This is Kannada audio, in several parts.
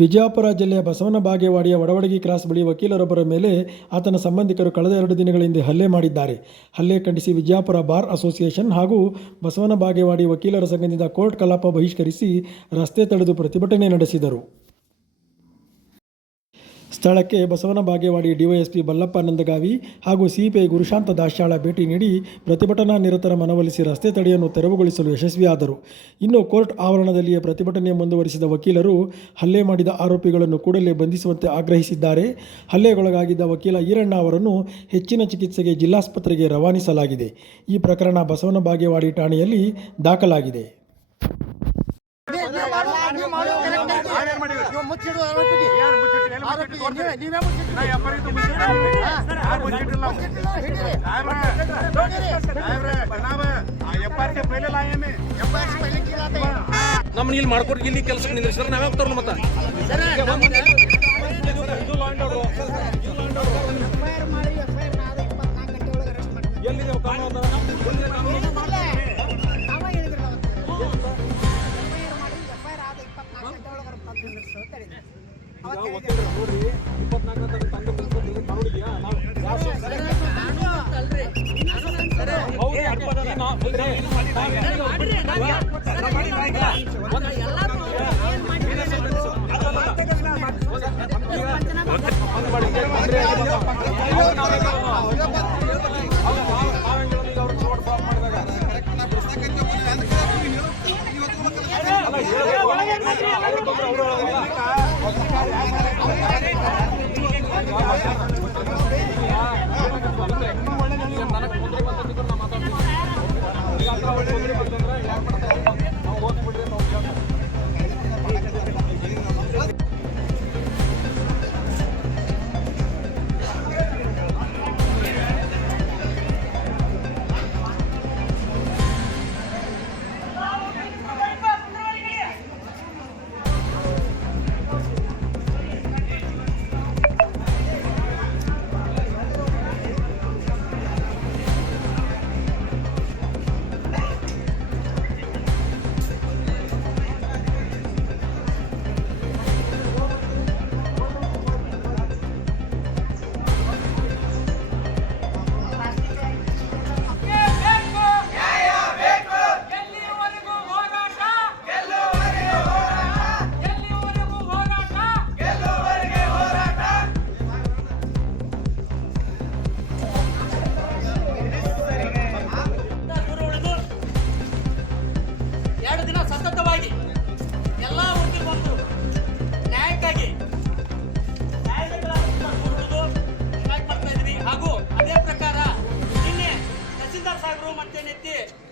ವಿಜಯಪುರ ಜಿಲ್ಲೆಯ ಬಸವನ ಬಾಗೇವಾಡಿಯ ವಡವಡಗಿ ಕ್ರಾಸ್ ಬಳಿ ವಕೀಲರೊಬ್ಬರ ಮೇಲೆ ಆತನ ಸಂಬಂಧಿಕರು ಕಳೆದ 2 ದಿನಗಳ ಹಿಂದೆ ಹಲ್ಲೆ ಮಾಡಿದ್ದಾರೆ. ಹಲ್ಲೆ ಖಂಡಿಸಿ ವಿಜಯಪುರ ಬಾರ್ ಅಸೋಸಿಯೇಷನ್ ಹಾಗೂ ಬಸವನ ಬಾಗೇವಾಡಿ ವಕೀಲರ ಸಂಘದಿಂದ ಕೋರ್ಟ್ ಕಲಾಪ ಬಹಿಷ್ಕರಿಸಿ ರಸ್ತೆ ತಡೆದು ಪ್ರತಿಭಟನೆ ನಡೆಸಿದರು. ಸ್ಥಳಕ್ಕೆ ಬಸವನ ಬಾಗೇವಾಡಿ ಡಿವೈಎಸ್ಪಿ ಬಲ್ಲಪ್ಪ ನಂದಗಾವಿ ಹಾಗೂ ಸಿಪಿಐ ಗುರುಶಾಂತ ದಾಸ್ಯಾಳ ಭೇಟಿ ನೀಡಿ ಪ್ರತಿಭಟನಾ ನಿರತರ ಮನವೊಲಿಸಿ ರಸ್ತೆ ತಡೆಯನ್ನು ತೆರವುಗೊಳಿಸಲು ಯಶಸ್ವಿಯಾದರು. ಇನ್ನು ಕೋರ್ಟ್ ಆವರಣದಲ್ಲಿಯೇ ಪ್ರತಿಭಟನೆ ಮುಂದುವರಿಸಿದ ವಕೀಲರು ಹಲ್ಲೆ ಮಾಡಿದ ಆರೋಪಿಗಳನ್ನು ಕೂಡಲೇ ಬಂಧಿಸುವಂತೆ ಆಗ್ರಹಿಸಿದ್ದಾರೆ. ಹಲ್ಲೆಗೊಳಗಾಗಿದ್ದ ವಕೀಲ ಈರಣ್ಣ ಅವರನ್ನು ಹೆಚ್ಚಿನ ಚಿಕಿತ್ಸೆಗೆ ಜಿಲ್ಲಾಸ್ಪತ್ರೆಗೆ ರವಾನಿಸಲಾಗಿದೆ. ಈ ಪ್ರಕರಣ ಬಸವನ ಬಾಗೇವಾಡಿ ಠಾಣೆಯಲ್ಲಿ ದಾಖಲಾಗಿದೆ. ನಮ್ಮನ್ನ ಇಲ್ಲಿ ಮಾಡ್ಕೊಟ್ಟು ಇಲ್ಲಿ ಕೆಲಸಕ್ಕೆ ನಿಂದ್ರಿಸಿದ್ರೆ ನಾವೇ ಹೋಗ್ತಾರಲ್ಲ ಮತ್ತೆ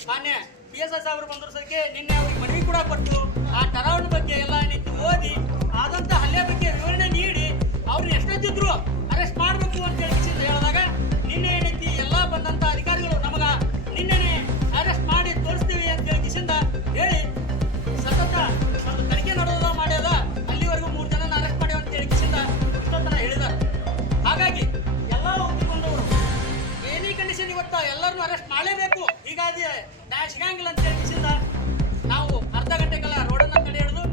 ಮಾನ್ಯ PSI ಸಾಹೇಬರು ಬಂದಿರೋದಕ್ಕೆ ನಿನ್ನೆ ಅವ್ರಿಗೆ ಮನವಿ ಕೂಡ ಕೊಟ್ಟು ಆ ಟರಾವಣ ಬಗ್ಗೆ ಎಲ್ಲ ನಿಂತು ಓದಿ ಆದಂತ ಹಲ್ಲೆ ಬಗ್ಗೆ ವಿವರಣೆ ನೀಡಿ ಅವ್ರನ್ನ ಎಷ್ಟೊತ್ತಿದ್ರು ಅರೆಸ್ಟ್ ಮಾಡಬೇಕು ಅಂತ ಹೇಳಿ ಹೇಳಿದಾಗ ನಿನ್ನೆ ಏನೈತಿ ಎಲ್ಲ ಬಂದಂತ ಅಧಿಕಾರಿಗಳು ನಮಗ ನಿನ್ನೆನೆ ಅರೆಸ್ಟ್ ಮಾಡಿ ತೋರಿಸ್ತೀವಿ ಅಂತ ಹೇಳಿ ಹೇಳಿ ಸತತ ಒಂದು ತನಿಖೆ ನಡೆದ ಮಾಡ್ಯದ ಅಲ್ಲಿವರೆಗೂ 3 ಜನನ ಅರೆಸ್ಟ್ ಮಾಡಿ ಅಂತ ಹೇಳಿ ಇಷ್ಟೊತ್ತನ ಹೇಳಿದ್ದಾರೆ. ಹಾಗಾಗಿ ಎಲ್ಲ ಒಪ್ಪಿಕೊಂಡವರು ಏನೇ ಕಂಡೀಷನ್ ಇವತ್ತು ಎಲ್ಲರನ್ನೂ ಅರೆಸ್ಟ್ ಮಾಡಲೇಬೇಕು, ಹೀಗಾಗಿ ನ್ಯಾಯ ಸಿಗಂಗಿಲ್ಲ ಅಂತ ಹೇಳಿ ನಾವು ಅರ್ಧ ಗಂಟೆ ಕಾಲ ರೋಡನ್ನ ತಡೆ ಹಿಡಿದು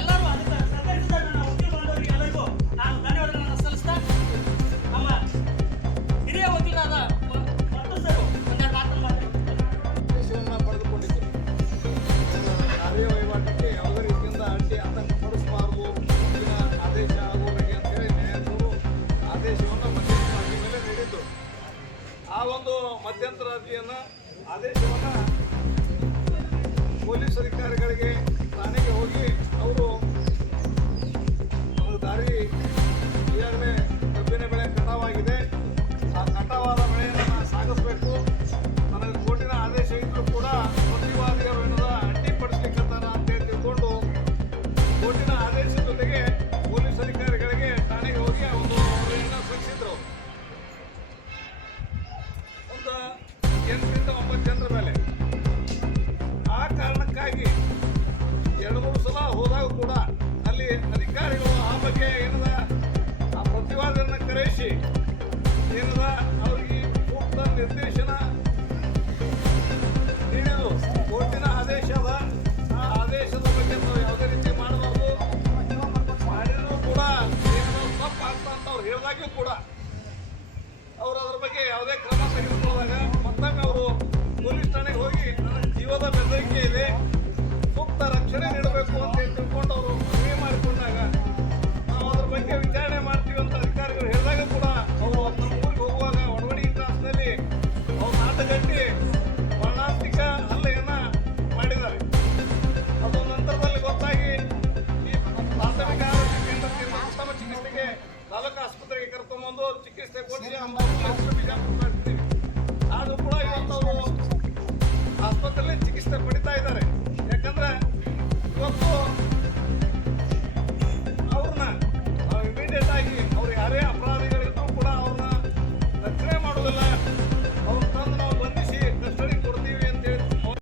ಎಲ್ಲ ಕೂಡ ಅವರು ಅದ್ರ ಬಗ್ಗೆ ಯಾವುದೇ ಕ್ರಮ ತೆಗೆದುಕೊಂಡಾಗ ಮತ್ತೊಮ್ಮೆ ಅವರು ಪೊಲೀಸ್ ಠಾಣೆಗೆ ಹೋಗಿ ನನ್ನ ಜೀವದ ಬೆದರಿಕೆ ಇದೆ, ಸೂಕ್ತ ರಕ್ಷಣೆ ನೀಡಬೇಕು ಅಂತ ತಿಳ್ಕೊಂಡು ಅವರು ಮನವಿ ಮಾಡಿಕೊಂಡಾಗ ನಾವು ಅದ್ರ ಬಗ್ಗೆ ವಿಚಾರಣೆ ಮಾಡ್ತೀವಿ ಅಂತ ಅಧಿಕಾರಿಗಳು ಹೇಳಿದಾಗ ಕೂಡ ಅವರು ನಮ್ಮ ಊರಿಗೆ ಹೋಗುವಾಗ ಒಡವಡಿಗೆ ಕ್ರಾಸ್ನಲ್ಲಿ ಅವ್ರು ನಾಟಗಟ್ಟಿ ವರ್ಣಾಂತಿಕ ಹಲ್ಲೆಯನ್ನ ಮಾಡಿದ್ದಾರೆ. ಅದು ನಂತರದಲ್ಲಿ ಗೊತ್ತಾಗಿ ಈ ಪ್ರಾಥಮಿಕ ಆರೋಗ್ಯ ಕೇಂದ್ರಕ್ಕೆ ಉತ್ತಮ ಚಿಕಿತ್ಸೆಗೆ ತಾಲೂಕು ಆಸ್ಪತ್ರೆಗೆ ಕರ್ಕೊಂಡ್ಬಂದು ಚಿಕಿತ್ಸೆ ಕೊಡಿಸಿ ಬಿಜಾಪುರ ಮಾಡ್ತೀವಿ. ಆದರೂ ಕೂಡ ಇವತ್ತು ಅವರು ಆಸ್ಪತ್ರೆಯಲ್ಲಿ ಚಿಕಿತ್ಸೆ ಪಡಿ